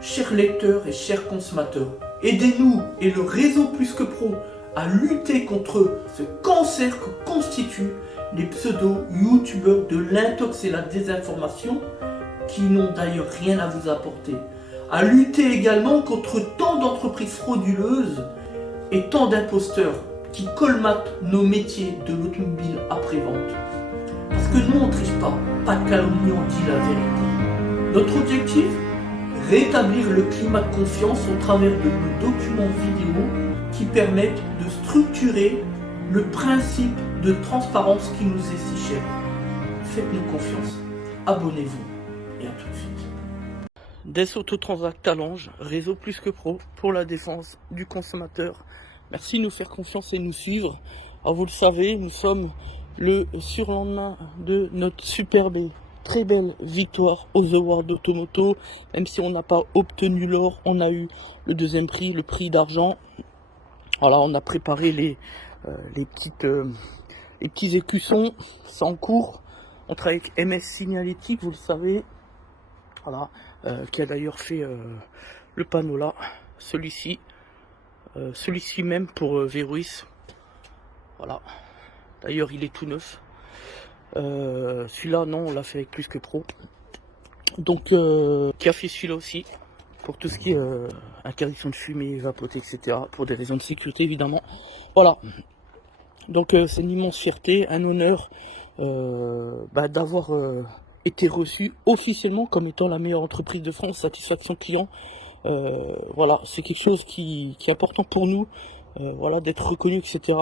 chers lecteurs et chers consommateurs, aidez-nous et le réseau Plus que Pro à lutter contre ce cancer que constituent les pseudo-youtubeurs de l'intox et la désinformation qui n'ont d'ailleurs rien à vous apporter. À lutter également contre tant d'entreprises frauduleuses et tant d'imposteurs qui colmatent nos métiers de l'automobile après-vente. Parce que nous on ne triche pas de calomnie, on dit la vérité. Notre objectif, rétablir le climat de confiance au travers de nos documents vidéo qui permettent de structurer le principe de transparence qui nous est si cher. Faites-nous confiance, abonnez-vous et à tout de suite. Des Autotransact Talange, réseau Plus que Pro pour la défense du consommateur. Merci de nous faire confiance et nous suivre. Alors vous le savez, nous sommes le surlendemain de notre superbe et très belle victoire aux Awards d'Automoto. Même si on n'a pas obtenu l'or, on a eu le deuxième prix, le prix d'argent. Voilà, on a préparé les petits écussons, c'est en cours. On travaille avec MS Signalétique, vous le savez. Voilà, qui a d'ailleurs fait le panneau là, celui-ci même pour Veruis. Voilà, d'ailleurs il est tout neuf. Celui-là non, on l'a fait avec Plus que Pro. Donc qui a fait celui-là aussi pour tout ce qui est interdiction de fumée, vapoter, etc. Pour des raisons de sécurité évidemment. Voilà, donc c'est une immense fierté, un honneur d'avoir été reçu officiellement comme étant la meilleure entreprise de France, satisfaction client. Voilà, c'est quelque chose qui est important pour nous, voilà, d'être reconnu, etc.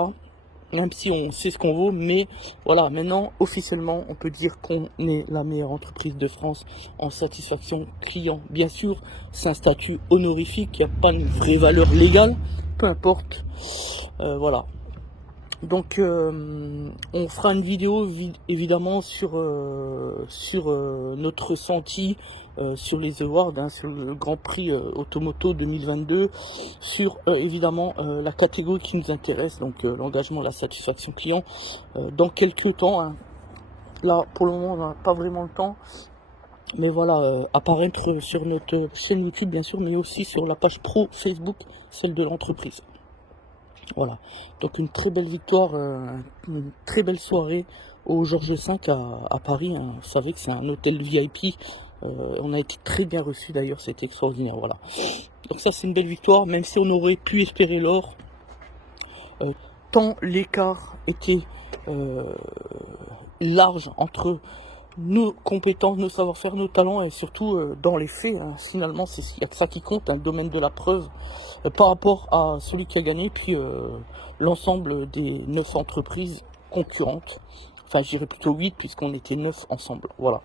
Même si on sait ce qu'on vaut, mais voilà, maintenant officiellement on peut dire qu'on est la meilleure entreprise de France en satisfaction client. Bien sûr, c'est un statut honorifique qui n'a pas une vraie valeur légale, peu importe. Voilà. Donc on fera une vidéo évidemment sur notre ressenti sur les awards, hein, sur le Grand Prix Automoto 2022, sur évidemment la catégorie qui nous intéresse, donc l'engagement, la satisfaction client, dans quelques temps. Hein. Là pour le moment on n'a pas vraiment le temps, mais voilà, apparaître sur notre chaîne YouTube bien sûr, mais aussi sur la page pro Facebook, celle de l'entreprise. Voilà, donc une très belle victoire, une très belle soirée au Georges V à Paris. Hein. Vous savez que c'est un hôtel VIP, on a été très bien reçus d'ailleurs, c'était extraordinaire. Voilà, donc ça c'est une belle victoire, même si on aurait pu espérer l'or, tant l'écart était large entre nos compétences, nos savoir-faire, nos talents et surtout dans les faits. Hein. Finalement, il n'y a que ça qui compte, un domaine de la preuve par rapport à celui qui a gagné, puis l'ensemble des 9 entreprises concurrentes. Enfin, je dirais plutôt 8 puisqu'on était 9 ensemble. Voilà.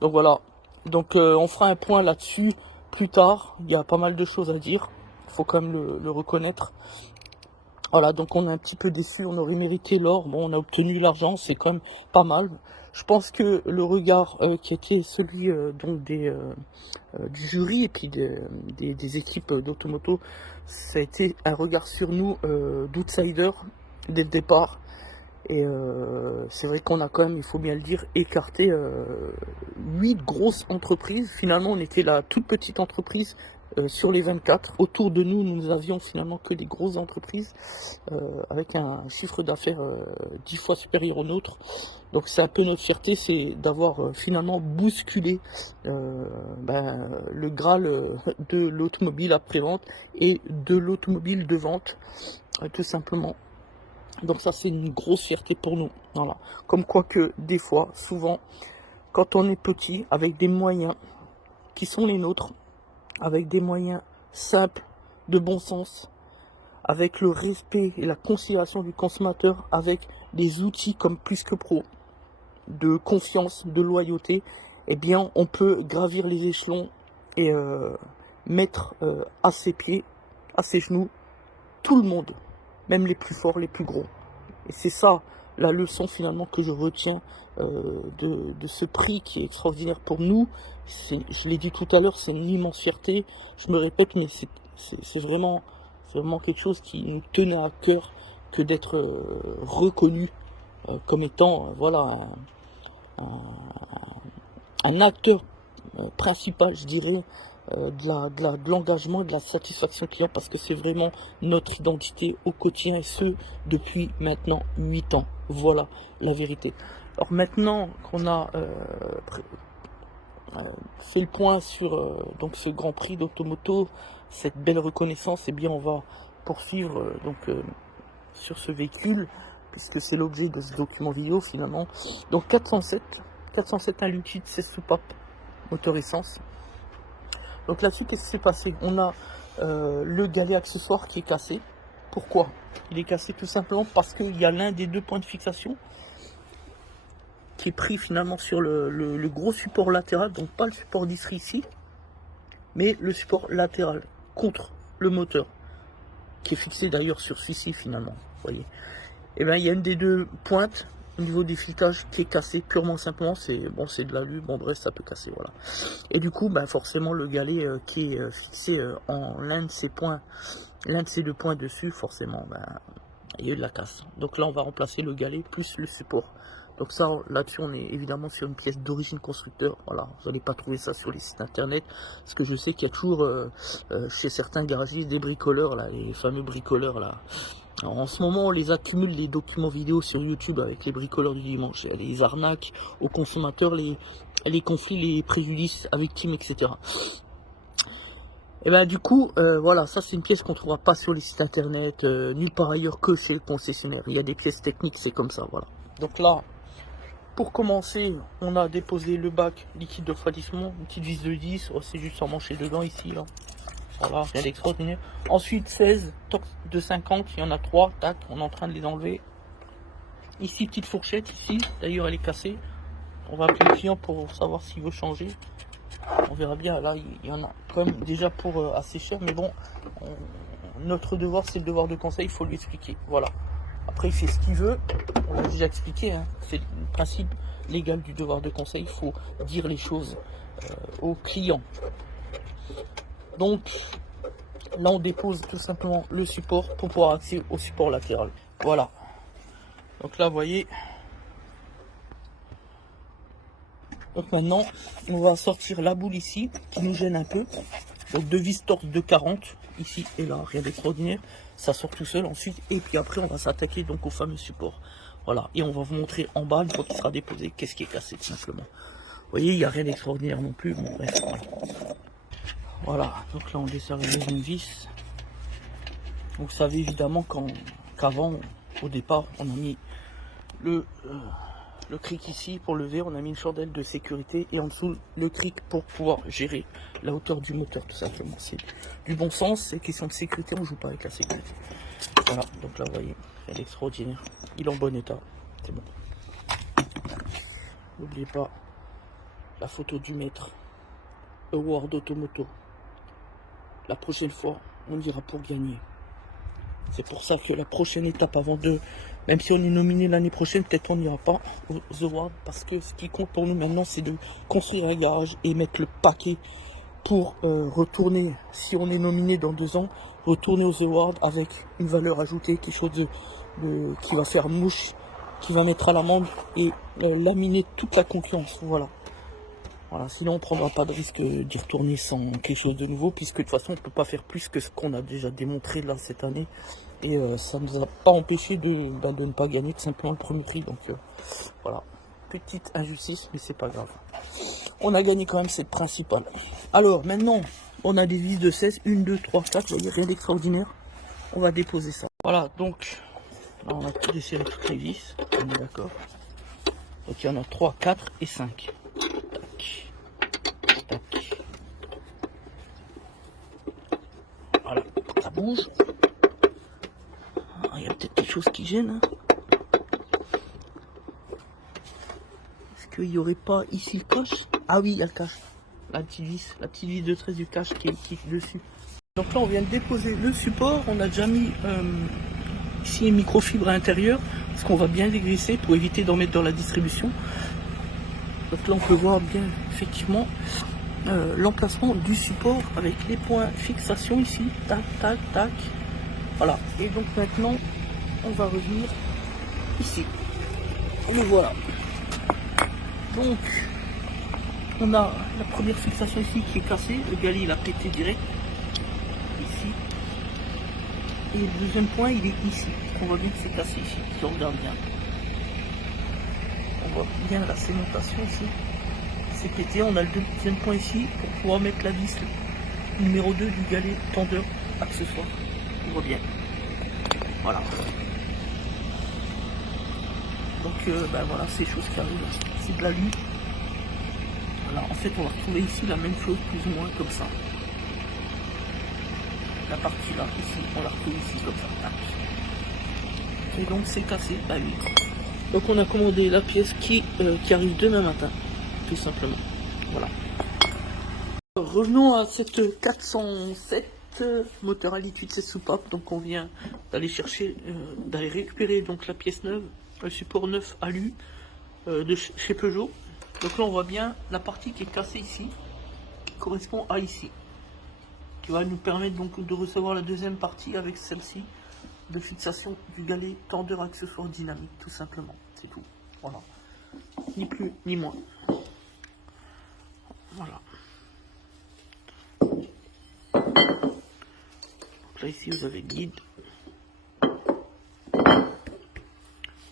Donc voilà. Donc on fera un point là-dessus plus tard. Il y a pas mal de choses à dire. Il faut quand même le reconnaître. Voilà, donc on est un petit peu déçu, on aurait mérité l'or. Bon, on a obtenu l'argent, c'est quand même pas mal. Je pense que le regard qui était celui donc du jury et puis des équipes d'Automoto, ça a été un regard sur nous d'outsiders dès le départ. Et c'est vrai qu'on a quand même, il faut bien le dire, écarté 8 grosses entreprises. Finalement, on était la toute petite entreprise sur les 24. Autour de nous, nous avions finalement que des grosses entreprises avec un chiffre d'affaires 10 fois supérieur au nôtre. Donc c'est un peu notre fierté, c'est d'avoir finalement bousculé le Graal de l'automobile après-vente et de l'automobile de vente, tout simplement. Donc ça c'est une grosse fierté pour nous. Voilà. Comme quoi que des fois, souvent, quand on est petit, avec des moyens qui sont les nôtres, avec des moyens simples, de bon sens, avec le respect et la considération du consommateur, avec des outils comme Plus que Pro, de confiance, de loyauté, eh bien on peut gravir les échelons et mettre à ses pieds, à ses genoux, tout le monde, même les plus forts, les plus gros. Et c'est ça la leçon finalement que je retiens de ce prix qui est extraordinaire pour nous. Je l'ai dit tout à l'heure, c'est une immense fierté. Je me répète, mais c'est vraiment quelque chose qui nous tenait à cœur que d'être reconnu comme étant voilà un acteur principal, je dirais, de l'engagement, de la satisfaction client, parce que c'est vraiment notre identité au quotidien, et ce depuis maintenant 8 ans. Voilà la vérité. Alors maintenant qu'on a fait le point sur donc ce Grand Prix d'Automoto, cette belle reconnaissance, et bien on va poursuivre sur ce véhicule, puisque c'est l'objet de ce document vidéo finalement. Donc 407 1 litre 16 soupapes, moteur essence. Donc là-dessus, qu'est-ce qui s'est passé? On a le galet accessoire qui est cassé. Pourquoi? Il est cassé tout simplement parce qu'il y a l'un des deux points de fixation qui est pris finalement sur le gros support latéral, donc pas le support d'isserie ici, mais le support latéral contre le moteur, qui est fixé d'ailleurs sur celui-ci finalement, vous voyez. Et bien il y a une des deux pointes au niveau des filetage qui est cassé purement simplement, c'est bon, c'est de l'alu, bon bref, ça peut casser, voilà. Et du coup, ben, forcément le galet qui est fixé en l'un de ces points, l'un de ces deux points dessus, forcément, ben, il y a eu de la casse. Donc là on va remplacer le galet plus le support. Donc ça, là-dessus, on est évidemment sur une pièce d'origine constructeur. Voilà, vous n'allez pas trouver ça sur les sites internet, parce que je sais qu'il y a toujours chez certains garagistes des bricoleurs, là, les fameux bricoleurs là. Alors, en ce moment, on les accumule, les documents vidéo sur YouTube avec les bricoleurs du dimanche, les arnaques aux consommateurs, les conflits, les préjudices, victimes, etc. Et ben du coup, voilà, ça c'est une pièce qu'on ne trouvera pas sur les sites internet, nulle part ailleurs que chez le concessionnaire. Il y a des pièces techniques, c'est comme ça, voilà. Donc là, pour commencer, on a déposé le bac liquide de refroidissement, une petite vis de 10, oh, c'est juste emmanché dedans ici, là. Voilà, rien d'extraordinaire. Ensuite, 16 torques de 50, il y en a 3, tac, on est en train de les enlever. Ici, petite fourchette, ici, d'ailleurs elle est cassée. On va appeler le client pour savoir s'il veut changer. On verra bien, là, il y en a quand même déjà pour assez cher, mais bon, notre devoir, c'est le devoir de conseil, il faut lui expliquer, voilà. Après, il fait ce qu'il veut, on l'a déjà expliqué, hein. C'est le principe légal du devoir de conseil, il faut dire les choses au client. Donc, là, on dépose tout simplement le support pour pouvoir accéder au support latéral. Voilà. Donc là, vous voyez. Donc maintenant, on va sortir la boule ici, qui nous gêne un peu. Donc deux vis torse de 40, ici et là, rien d'extraordinaire. Ça sort tout seul ensuite, et puis après on va s'attaquer donc au fameux support. Voilà, et on va vous montrer en bas, une fois qu'il sera déposé, qu'est-ce qui est cassé tout simplement. Vous voyez, il n'y a rien d'extraordinaire non plus, bon bref. Voilà, donc là on desserre la deuxième vis. Donc, vous savez évidemment qu'avant, au départ, on a mis le cric ici pour lever, on a mis une chandelle de sécurité, et en dessous le cric pour pouvoir gérer la hauteur du moteur, tout simplement. C'est du bon sens, c'est question de sécurité, on joue pas avec la sécurité. Voilà, donc là vous voyez, elle est extraordinaire, il est en bon état, c'est bon. N'oubliez pas la photo du maître, Award Automoto. La prochaine fois, on ira pour gagner. C'est pour ça que la prochaine étape avant de, même si on est nominé l'année prochaine, peut-être on n'ira pas aux Awards, parce que ce qui compte pour nous maintenant, c'est de construire un garage et mettre le paquet pour retourner, si on est nominé dans 2 ans, retourner aux Awards avec une valeur ajoutée, quelque chose qui va faire mouche, qui va mettre à l'amende et laminer toute la concurrence. Voilà. Voilà, sinon on ne prendra pas de risque d'y retourner sans quelque chose de nouveau, puisque de toute façon on ne peut pas faire plus que ce qu'on a déjà démontré là cette année, et ça ne nous a pas empêché de ne pas gagner tout simplement le premier prix. Donc voilà, petite injustice, mais c'est pas grave, on a gagné quand même, c'est le principal. Alors maintenant on a des vis de 16, 1, 2, 3, 4, il n'y a rien d'extraordinaire, on va déposer ça. Voilà, donc là on a tout desserré toutes les vis, on est d'accord. Donc il y en a 3, 4 et 5. Voilà, ça bouge. Ah, il y a peut-être des choses qui gênent. Hein. Est-ce qu'il n'y aurait pas ici le cache? Ah oui, il y a le cache. La petite vis de 13 du cache qui est dessus. Donc là, on vient de déposer le support. On a déjà mis ici une microfibre à l'intérieur, parce qu'on va bien dégraisser pour éviter d'en mettre dans la distribution. Donc là, on peut voir bien effectivement l'emplacement du support avec les points fixation ici, tac, tac, tac. Voilà. Et donc maintenant, on va revenir ici. Et voilà. Donc, On a la première fixation ici qui est cassée, le galet il a pété direct, ici. Et le deuxième point il est ici, on voit bien que c'est cassé ici, si on regarde bien. On voit bien la sémentation ici, c'est pété, on a le deuxième point ici pour pouvoir mettre la vis numéro 2 du galet tendeur accessoire, on voit bien. Voilà. Donc ben voilà, c'est choses qui arrivent, c'est de l'alu. Voilà, en fait on va retrouver ici la même chose plus ou moins comme ça. La partie là, ici, on la retrouve ici comme ça. Et donc c'est cassé, bah oui. Donc on a commandé la pièce qui arrive demain matin, tout simplement. Voilà. Revenons à cette 407 moteur à litre 8 soupape. Donc on vient d'aller chercher, d'aller récupérer donc la pièce neuve, le support neuf alu de chez Peugeot. Donc là on voit bien la partie qui est cassée ici, qui correspond à ici, qui va nous permettre donc de recevoir la deuxième partie avec celle-ci de fixation du galet tendeur accessoire dynamique, tout simplement. C'est tout. Voilà. Ni plus ni moins. Voilà. Donc là ici vous avez le guide.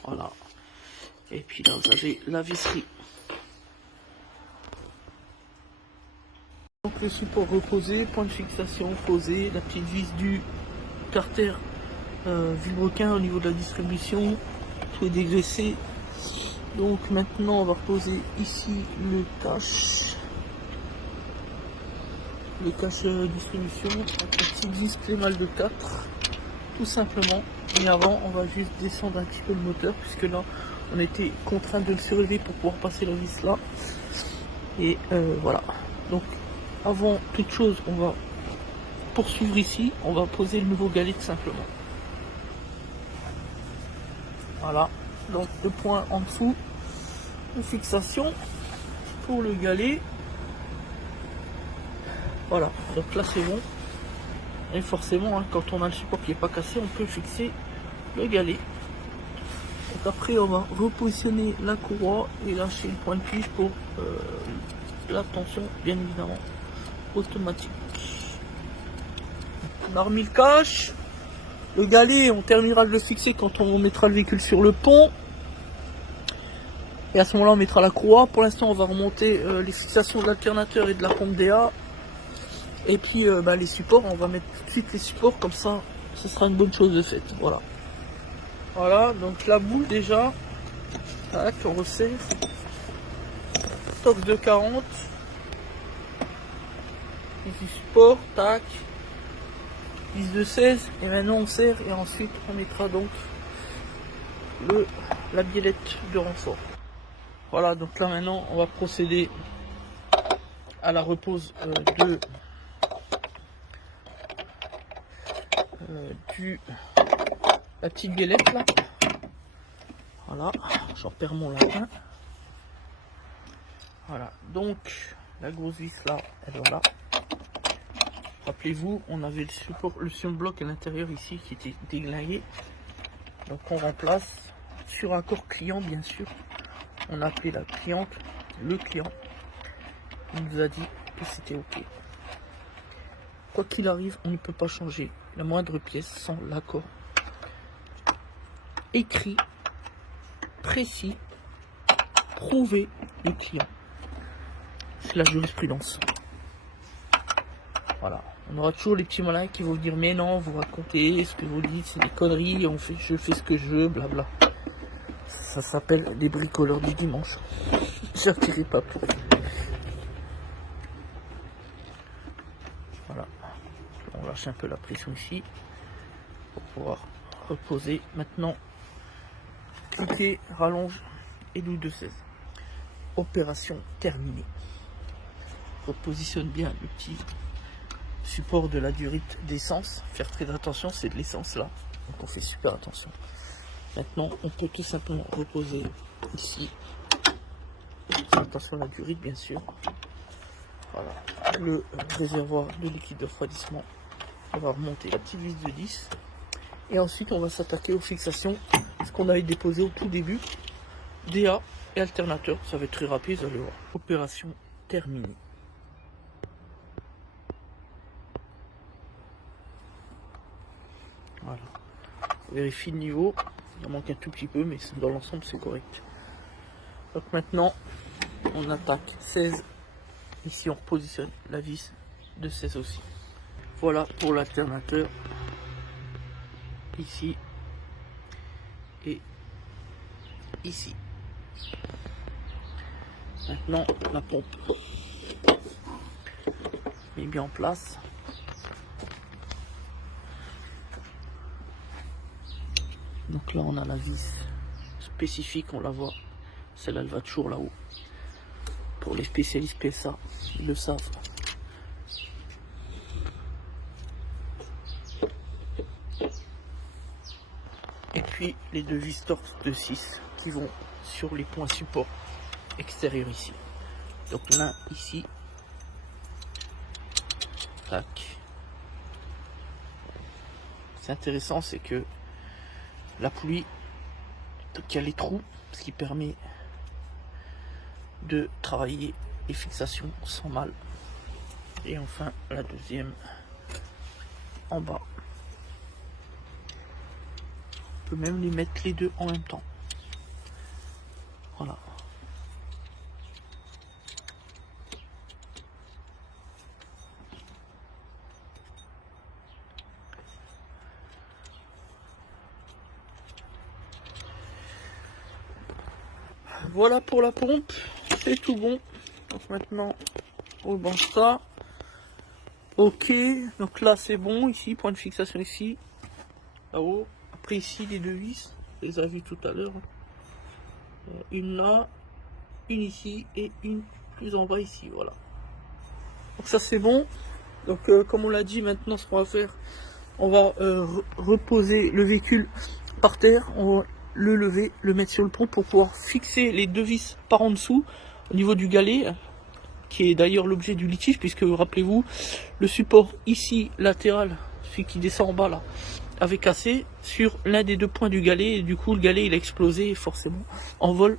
Voilà. Et puis là vous avez la visserie. Donc le support reposé, point de fixation posé, la petite vis du carter vilebrequin au niveau de la distribution, tout est dégraissé. Donc maintenant on va reposer ici le cache distribution avec la petite vis clémale de 4, tout simplement. Et avant on va juste descendre un petit peu le moteur, puisque là on était contraint de le surélever pour pouvoir passer la vis là. Et voilà. Donc avant toute chose, on va poursuivre ici, on va poser le nouveau galet tout simplement. Voilà, donc le point en dessous de fixation pour le galet. Voilà, donc là c'est bon. Et forcément, hein, quand on a le support qui n'est pas cassé, on peut fixer le galet. Donc après, on va repositionner la courroie et lâcher le point de pige pour la tension, bien évidemment, automatique. On a remis le cache. Le galet, on terminera de le fixer quand on mettra le véhicule sur le pont. Et à ce moment-là, on mettra la courroie. Pour l'instant, on va remonter les fixations de l'alternateur et de la pompe DA. Et puis les supports, on va mettre tout de suite les supports, comme ça, ce sera une bonne chose de faite. Voilà. Voilà, donc la boule déjà. Tac, on resserre. Tox de 40. Du support, tac. Vis de 16. Et maintenant on serre et ensuite on mettra donc la biellette de renfort. Voilà, donc là maintenant on va procéder à la repose la petite biellette là. Voilà, j'en perds mon lapin. Voilà, donc la grosse vis là, elle va là. Rappelez-vous, on avait le support, le bloc à l'intérieur ici qui était déglingué. Donc on remplace sur accord client, bien sûr. On a appelé la cliente, le client. Il nous a dit que c'était ok. Quoi qu'il arrive, on ne peut pas changer la moindre pièce sans l'accord écrit, précis, prouvé du client. C'est la jurisprudence. Voilà. On aura toujours les petits malins qui vont dire mais non, vous racontez ce que vous dites, c'est des conneries, je fais ce que je veux, blabla. Ça s'appelle les bricoleurs du dimanche. J'attirerai pas plus. Voilà. On lâche un peu la pression ici pour pouvoir reposer. Maintenant, cliquez, rallonge et douille de 16. Opération terminée. Repositionne bien le petit support de la durite d'essence. Faire très attention, c'est de l'essence là. Donc on fait super attention. Maintenant, on peut tout simplement reposer ici. Attention à la durite, bien sûr. Voilà. Le réservoir de liquide de refroidissement. On va remonter la petite vis de 10. Et ensuite, on va s'attaquer aux fixations. Ce qu'on avait déposé au tout début. DA et alternateur. Ça va être très rapide, vous allez voir. Opération terminé. Voilà. Vérifie le niveau. Il manque un tout petit peu, mais dans l'ensemble, c'est correct. Donc maintenant, on attaque 16. Ici, on repositionne la vis de 16 aussi. Voilà pour l'alternateur. Ici. Et ici. Maintenant, la pompe est bien en place. Donc là, on a la vis spécifique, on la voit. Celle-là, elle va toujours là-haut. Pour les spécialistes PSA, ils le savent. Et puis, les deux vis torse de 6 qui vont sur les points support extérieurs ici. Donc l'un ici. Tac. C'est intéressant, c'est que la poulie, donc il y a les trous, ce qui permet de travailler les fixations sans mal. Et enfin la deuxième en bas. On peut même les mettre les deux en même temps. Voilà. Voilà pour la pompe, c'est tout bon. Donc maintenant, on branche ça. Ok, donc là c'est bon, ici, point de fixation ici, là-haut. Après ici, les deux vis, on les a vues tout à l'heure. Une là, une ici et une plus en bas ici, voilà. Donc ça c'est bon. Donc comme on l'a dit, maintenant ce qu'on va faire, on va reposer le véhicule par terre, on va le lever, le mettre sur le pont pour pouvoir fixer les deux vis par en dessous au niveau du galet, qui est d'ailleurs l'objet du litige, puisque rappelez-vous, le support ici latéral, celui qui descend en bas là, avait cassé sur l'un des deux points du galet, et du coup le galet il a explosé forcément en vol.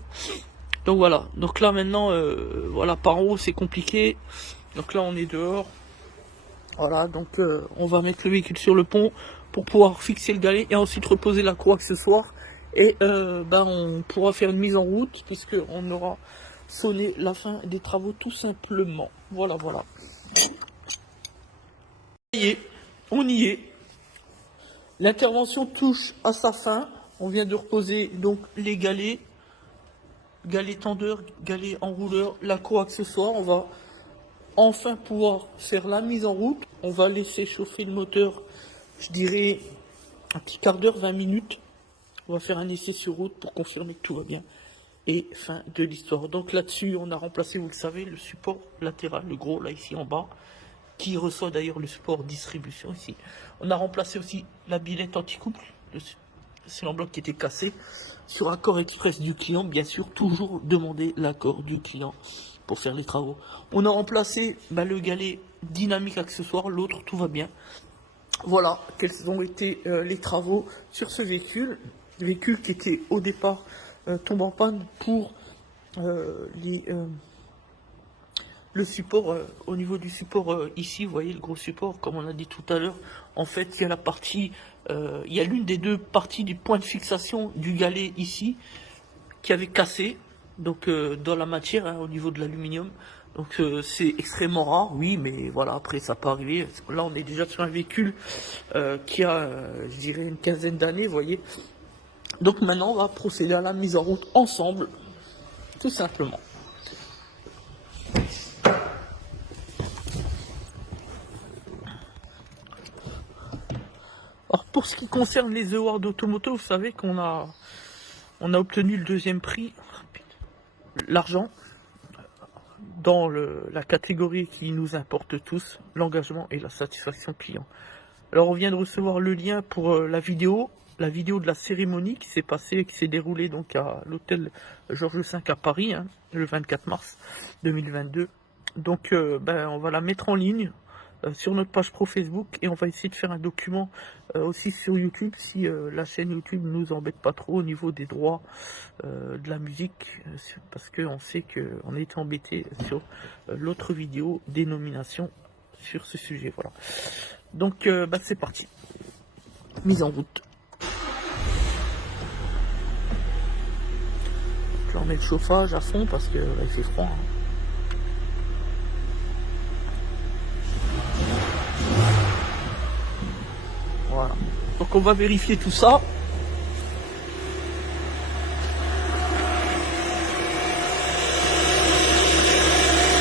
Donc voilà, donc là maintenant, voilà, par en haut c'est compliqué, donc là on est dehors. Voilà, donc on va mettre le véhicule sur le pont pour pouvoir fixer le galet et ensuite reposer la croix accessoire. Et on pourra faire une mise en route puisque on aura sonné la fin des travaux tout simplement. Voilà, voilà. Ça y est, on y est. L'intervention touche à sa fin. On vient de reposer donc les galets, galet tendeur, galet enrouleur, la croix accessoire. On va enfin pouvoir faire la mise en route. On va laisser chauffer le moteur, je dirais un petit quart d'heure, 20 minutes. On va faire un essai sur route pour confirmer que tout va bien. Et fin de l'histoire. Donc là-dessus, on a remplacé, vous le savez, le support latéral, le gros, là, ici en bas, qui reçoit d'ailleurs le support distribution ici. On a remplacé aussi la bilette anti-couple, c'est l'embloc qui était cassé, sur accord express du client, bien sûr, toujours demander l'accord du client pour faire les travaux. On a remplacé le galet dynamique accessoire, l'autre, tout va bien. Voilà quels ont été les travaux sur ce véhicule. Véhicule qui était au départ tombé en panne pour le support, au niveau du support ici, vous voyez le gros support, comme on a dit tout à l'heure, en fait il y a la partie, il y a l'une des deux parties du point de fixation du galet ici, qui avait cassé, donc dans la matière, hein, au niveau de l'aluminium. Donc c'est extrêmement rare, oui, mais voilà, après ça peut arriver. Là on est déjà sur un véhicule qui a, je dirais, une quinzaine d'années, vous voyez. Donc maintenant on va procéder à la mise en route ensemble, tout simplement. Alors pour ce qui concerne les awards Automoto, vous savez qu'on a obtenu le deuxième prix, l'argent, dans la catégorie qui nous importe tous, l'engagement et la satisfaction client. Alors on vient de recevoir le lien pour la vidéo de la cérémonie qui s'est passée, qui s'est déroulée donc à l'hôtel Georges V à Paris, hein, le 24 mars 2022. Donc on va la mettre en ligne sur notre page pro Facebook, et on va essayer de faire un document aussi sur YouTube si la chaîne YouTube nous embête pas trop au niveau des droits de la musique, parce qu'on sait qu'on est embêté sur l'autre vidéo des nominations sur ce sujet. Voilà. Donc c'est parti. Mise en route. Donc là on met le chauffage à fond parce que il fait froid. Hein. Voilà. Donc on va vérifier tout ça.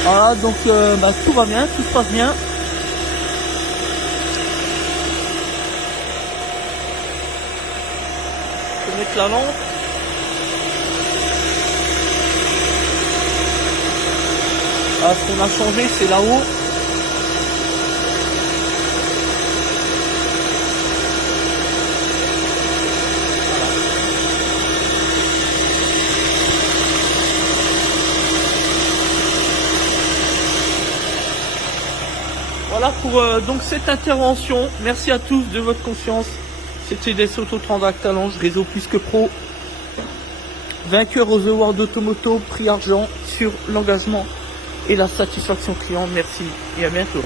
Voilà, donc tout va bien, tout se passe bien. Je vais mettre la lampe. Ah, ce qu'on a changé, c'est là-haut. Voilà pour donc cette intervention. Merci à tous de votre confiance. C'était des Autotransact Talange, réseau plus que pro. Vainqueur aux Awards Automoto, prix argent sur l'engagement et la satisfaction client. Merci et à bientôt.